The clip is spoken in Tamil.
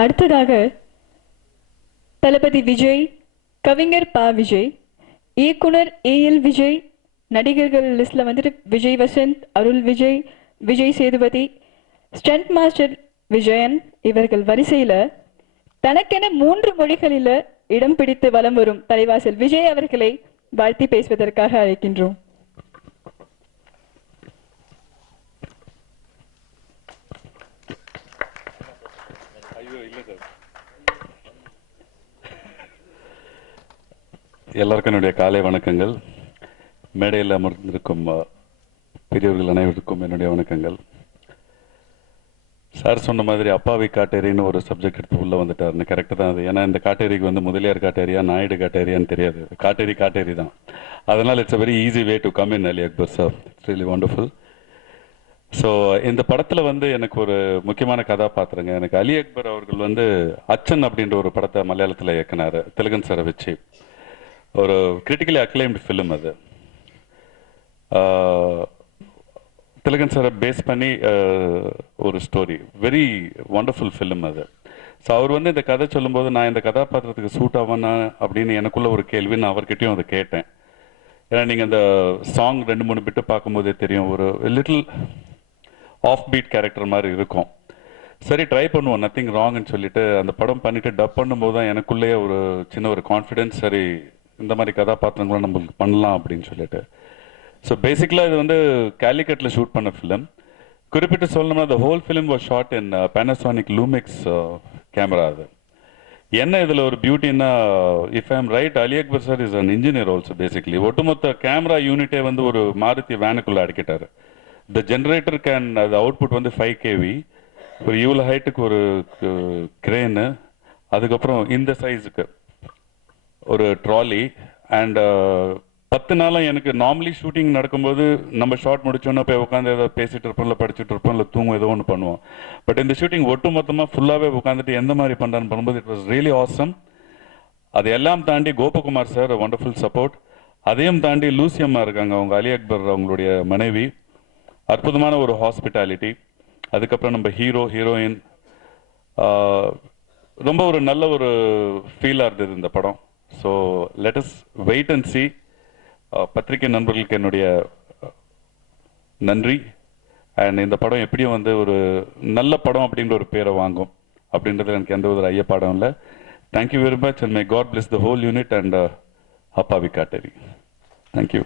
அடுத்ததாக தளபதி விஜய், கவிஞர் பா விஜய், இயக்குனர் ஏஎல் விஜய், நடிகர்கள் லிஸ்ட்ல வந்துட்டு விஜய் வசந்த், அருள் விஜய், விஜய் சேதுபதி, ஸ்டண்ட் மாஸ்டர் விஜயன் இவர்கள் வரிசையில தனக்கென 3 மொழிகளில இடம் பிடித்து வலம் வரும் தலைவாசல் விஜய் அவர்களை வாழ்த்தி பேசுவதற்காக அழைக்கின்றோம். எல்லாருக்கும் என்னுடைய காலை வணக்கங்கள். மேடையில் அமர்ந்திருக்கும் பெரியவர்கள் அனைவருக்கும் என்னுடைய வணக்கங்கள். சார் சொன்ன மாதிரி அப்பாவி காட்டேரின்னு ஒரு சப்ஜெக்ட் எடுத்து உள்ளே வந்துட்டாருன்னு கரெக்டாக தான் அது. ஏன்னா இந்த காட்டேரிக்கு வந்து முதலியார் காட்டேரியா நாயுடு காட்டேரியான்னு தெரியாது. காட்டேரி தான். அதனால் it's a very easy way to come in Ali Akbar sir. It's really wonderful. So இந்த படத்தில் வந்து எனக்கு ஒரு முக்கியமான கதாபாத்திரங்க. எனக்கு அலி அக்பர் அவர்கள் வந்து அச்சன் அப்படின்ற ஒரு படத்தை மலையாளத்தில் இயக்குனார் திலகன் சாரை வச்சு. ஒரு கிரிட்டிக்கலி அக்ளைம்டு ஃபிலிம் அது. திலகன் சாரை பேஸ் பண்ணி ஒரு ஸ்டோரி, வெரி வண்டர்ஃபுல் ஃபிலிம் அது. ஸோ அவர் வந்து இந்த கதை சொல்லும்போது நான் இந்த கதாபாத்திரத்துக்கு சூட் ஆவேனா அப்படின்னு எனக்குள்ள ஒரு கேள்வி நான் அவர்கிட்டையும் அதை கேட்டேன். ஏன்னா நீங்கள் அந்த சாங் 2-3 பிட்டு பார்க்கும்போதே தெரியும், ஒரு லிட்டில் ஆஃப் பீட் கேரக்டர் மாதிரி இருக்கும். சரி ட்ரை பண்ணுவோம், நத்திங் ராங்னு சொல்லிட்டு அந்த படம் பண்ணிட்டு டப் பண்ணும்போது தான் எனக்குள்ளேயே ஒரு சின்ன ஒரு கான்ஃபிடென்ஸ், சரி இந்த மாதிரி கதாபாத்திரங்களும் நம்மளுக்கு பண்ணலாம் அப்படின்னு சொல்லிட்டு. ஸோ பேசிக்கலாக இது வந்து கேலிக்கட்டில் ஷூட் பண்ண ஃபிலிம். குறிப்பிட்டு சொல்லணும்னா the whole film was shot in Panasonic Lumix camera. அது என்ன இதில் ஒரு பியூட்டின்னா, if I am right, Ali Akbar sir is an engineer also. Basically ஒட்டுமொத்த கேமரா யூனிட்டே வந்து ஒரு மாருதி வேனுக்குள்ளே அடக்கிட்டார். த ஜென்ரேட்டர் கேன், அது அவுட்புட் வந்து 5 kV, ஒரு இவ்வளோ ஹைட்டுக்கு ஒரு கிரேனு, அதுக்கப்புறம் இந்த சைஸுக்கு ஒரு ட்ராலி. அண்ட் 10 நாளும் எனக்கு நார்மலி ஷூட்டிங் நடக்கும்போது நம்ம ஷார்ட் முடிச்சோன்னா போய் உட்காந்து ஏதோ பேசிட்டு இருப்போம், இல்லை படிச்சுட்டு இருப்போம், இல்லை தூங்கும், ஏதோ ஒன்று பண்ணுவோம். பட் இந்த ஷூட்டிங் ஒட்டு மொத்தமாக ஃபுல்லாகவே உட்காந்துட்டு எந்த மாதிரி பண்ணுறான்னு பண்ணும்போது இட் வாஸ் ரியலி ஆசம். அது எல்லாம் தாண்டி கோபகுமார் சார் வண்டர்ஃபுல் சப்போர்ட். அதையும் தாண்டி லூசி அம்மா இருக்காங்க, அவங்க அலி அக்பர் அவங்களுடைய மனைவி, அற்புதமான ஒரு ஹாஸ்பிட்டாலிட்டி. அதுக்கப்புறம் நம்ம ஹீரோயின், ரொம்ப ஒரு நல்ல ஒரு ஃபீலாக இருந்தது இந்த படம். So let us wait and see. பத்திரிகை நண்பர்களுக்கு என்னுடைய நன்றி. அண்ட் இந்த படம் எப்படியும் வந்து ஒரு நல்ல படம் அப்படின்ற ஒரு பேரை வாங்கும் அப்படின்றதுல எனக்கு எந்த ஒரு ஐயப்பாடம் இல்லை. Thank you very much and my God bless the whole unit and அப்பாவி காட்டேரி. தேங்க்யூ.